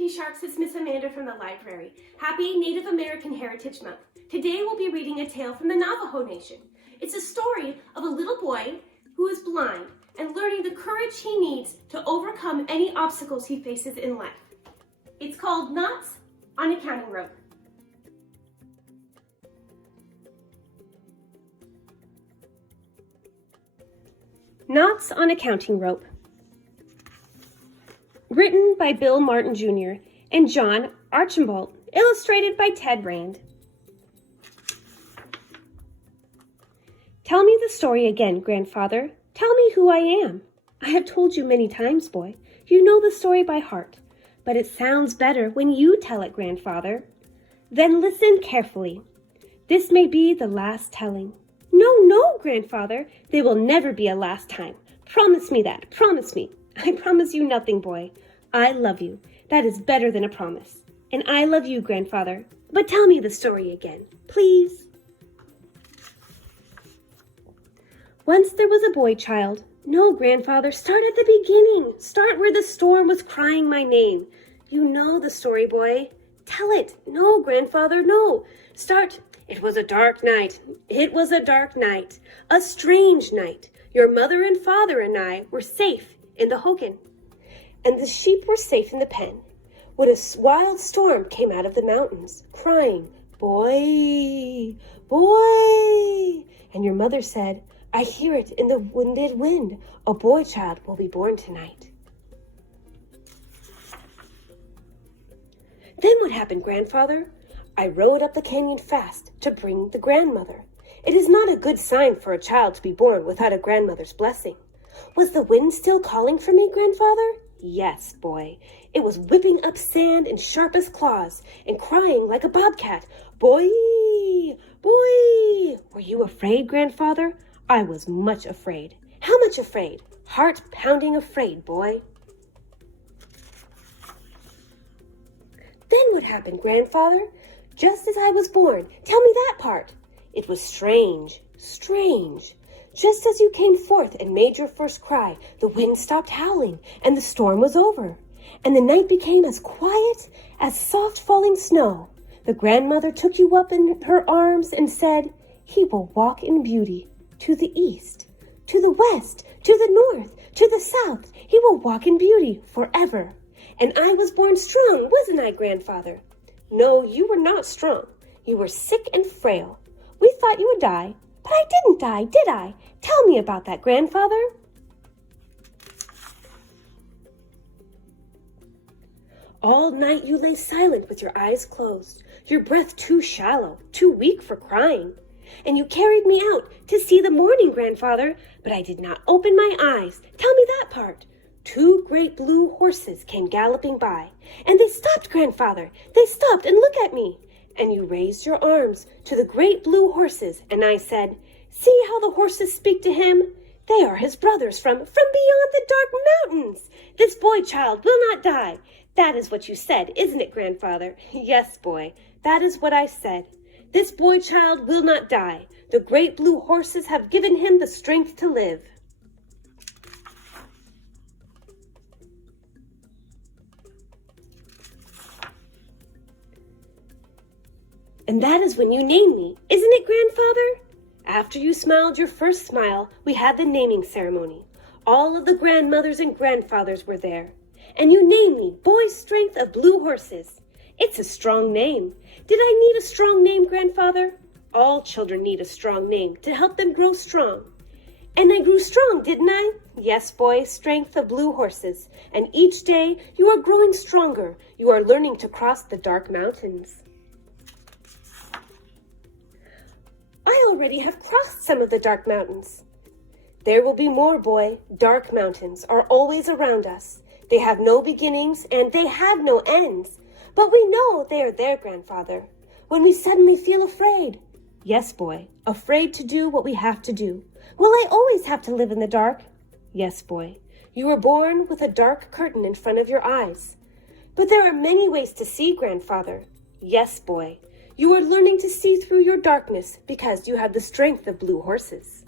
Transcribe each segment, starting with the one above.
P Sharks, it's Miss Amanda from the library. Happy Native American Heritage Month. Today we'll be reading a tale from the Navajo Nation. It's a story of a little boy who is blind and learning the courage he needs to overcome any obstacles he faces in life. It's called Knots on a Counting Rope. Knots on a Counting Rope. Written by Bill Martin Jr. and John Archambault, illustrated by Ted Rand. Tell me the story again, grandfather. Tell me who I am. I have told you many times, boy. You know the story by heart, but it sounds better when you tell it, grandfather. Then listen carefully. This may be the last telling. No, grandfather. There will never be a last time. Promise me that. Promise me. I promise you nothing, boy. I love you. That is better than a promise. And I love you, grandfather. But tell me the story again, please. Once there was a boy child. No, grandfather, start at the beginning. Start where the storm was crying my name. You know the story, boy. Tell it. No, grandfather, no. Start. It was a dark night. It was a dark night. A strange night. Your mother and father and I were safe in the hogan, and the sheep were safe in the pen, when a wild storm came out of the mountains, crying, "Boy, boy!" And your mother said, "I hear it in the winded wind. A boy child will be born tonight." Then what happened, grandfather? I rode up the canyon fast to bring the grandmother. It is not a good sign for a child to be born without a grandmother's blessing. Was the wind still calling for me, grandfather? Yes, boy. It was whipping up sand in sharpest claws and crying like a bobcat. Boy, boy! Were you afraid, grandfather? I was much afraid. How much afraid? Heart-pounding afraid, boy. Then what happened, grandfather? Just as I was born. Tell me that part. It was strange, strange. Just as you came forth and made your first cry, the wind stopped howling, and the storm was over, and the night became as quiet as soft falling snow. The grandmother took you up in her arms and said, "He will walk in beauty to the east, to the west, to the north, to the south. He will walk in beauty forever." And I was born strong, wasn't I, grandfather? No, you were not strong. You were sick and frail. We thought you would die. But I didn't die, did I? Tell me about that, grandfather. All night you lay silent with your eyes closed, your breath too shallow, too weak for crying. And you carried me out to see the morning, grandfather, but I did not open my eyes. Tell me that part. 2 great blue horses came galloping by, and they stopped, grandfather. They stopped and looked at me. And you raised your arms to the great blue horses, and I said, "See how the horses speak to him? They are his brothers from beyond the dark mountains. This boy child will not die." That is what you said, isn't it, grandfather? Yes, boy, that is what I said. This boy child will not die. The great blue horses have given him the strength to live. And that is when you named me, isn't it, grandfather? After you smiled your first smile, we had the naming ceremony. All of the grandmothers and grandfathers were there. And you named me Boy Strength of Blue Horses. It's a strong name. Did I need a strong name, grandfather? All children need a strong name to help them grow strong. And I grew strong, didn't I? Yes, boy, Strength of Blue Horses. And each day you are growing stronger. You are learning to cross the dark mountains. I already have crossed some of the dark mountains. There will be more, boy. Dark mountains are always around us. They have no beginnings and they have no ends. But we know they are there, grandfather, when we suddenly feel afraid. Yes, boy, afraid to do what we have to do. Will I always have to live in the dark? Yes, boy, you were born with a dark curtain in front of your eyes. But there are many ways to see, grandfather. Yes, boy. You are learning to see through your darkness because you have the strength of blue horses.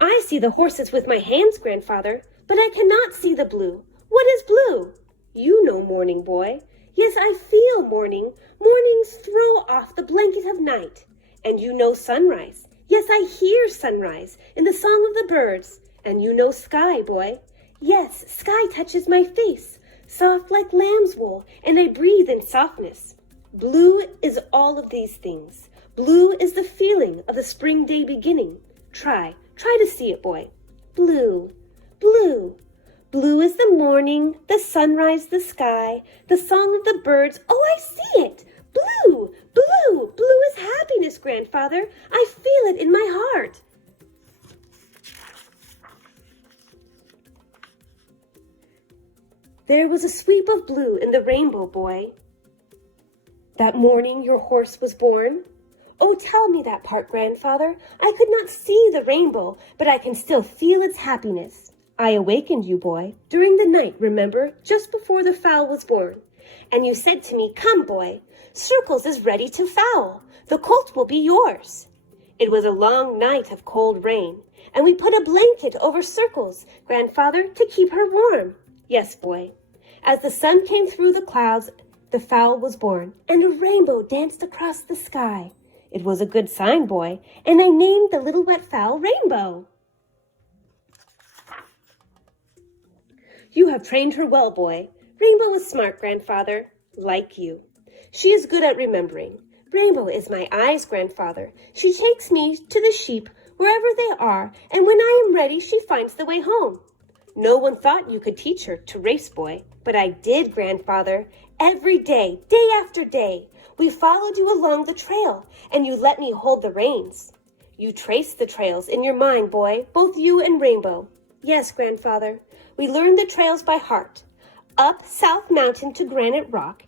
I see the horses with my hands, grandfather. but I cannot see the blue. What is blue? You know morning, boy. Yes, I feel morning. Mornings throw off the blanket of night. And you know sunrise. Yes, I hear sunrise in the song of the birds. And you know sky, boy. Yes, sky touches my face, soft like lamb's wool, and I breathe in softness. Blue is all of these things. Blue is the feeling of the spring day beginning. Try to see it, boy. Blue, blue. Blue is the morning, the sunrise, the sky, the song of the birds. Oh, I see it! Blue, blue, blue is happiness, grandfather. I feel it in my heart. There was a sweep of blue in the rainbow, boy. That morning your horse was born? Oh, tell me that part, grandfather. I could not see the rainbow, but I can still feel its happiness. I awakened you, boy, during the night, remember, just before the fowl was born. And you said to me, come, boy, Circles is ready to fowl. The colt will be yours. It was a long night of cold rain, and we put a blanket over Circles, grandfather, to keep her warm. Yes, boy. As the sun came through the clouds, the fowl was born, and a rainbow danced across the sky. It was a good sign, boy, and I named the little wet fowl Rainbow. You have trained her well, boy. Rainbow is smart, grandfather, like you. She is good at remembering. Rainbow is my eyes, grandfather. She takes me to the sheep wherever they are, and when I am ready, she finds the way home. No one thought you could teach her to race, boy, but I did, grandfather. Every day, day after day, we followed you along the trail, and you let me hold the reins. You traced the trails in your mind, boy, both you and Rainbow. Yes, grandfather, we learned the trails by heart. Up South Mountain to Granite Rock,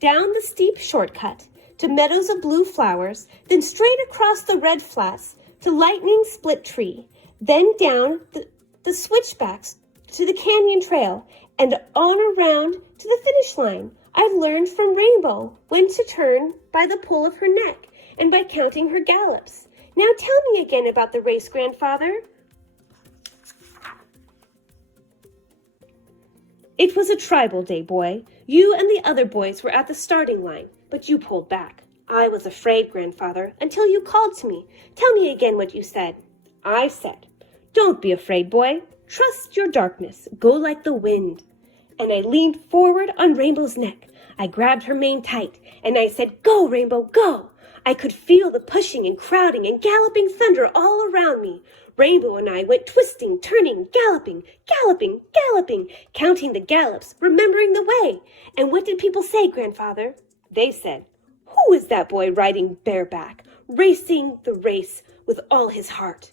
down the steep shortcut to meadows of blue flowers, then straight across the red flats to Lightning Split Tree, then down the switchbacks to the canyon trail, and on around to the finish line. I've learned from Rainbow when to turn by the pull of her neck and by counting her gallops. Now tell me again about the race, grandfather. It was a tribal day, boy. You and the other boys were at the starting line, but you pulled back. I was afraid, grandfather, until you called to me. Tell me again what you said. I said, don't be afraid, boy. Trust your darkness. Go like the wind. And I leaned forward on Rainbow's neck. I grabbed her mane tight, and I said, go, Rainbow, go. I could feel the pushing and crowding and galloping thunder all around me. Rainbow and I went twisting, turning, galloping, galloping, galloping, counting the gallops, remembering the way. And what did people say, grandfather? They said, who is that boy riding bareback, racing the race with all his heart?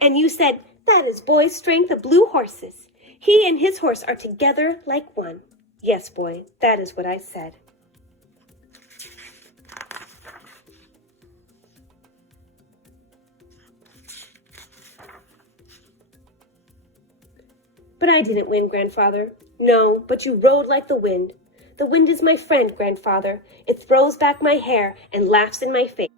And you said, that is boy's strength of blue horses. He and his horse are together like one. Yes, boy, that is what I said. But I didn't win, grandfather. No, but you rode like the wind. The wind is my friend, grandfather. It throws back my hair and laughs in my face.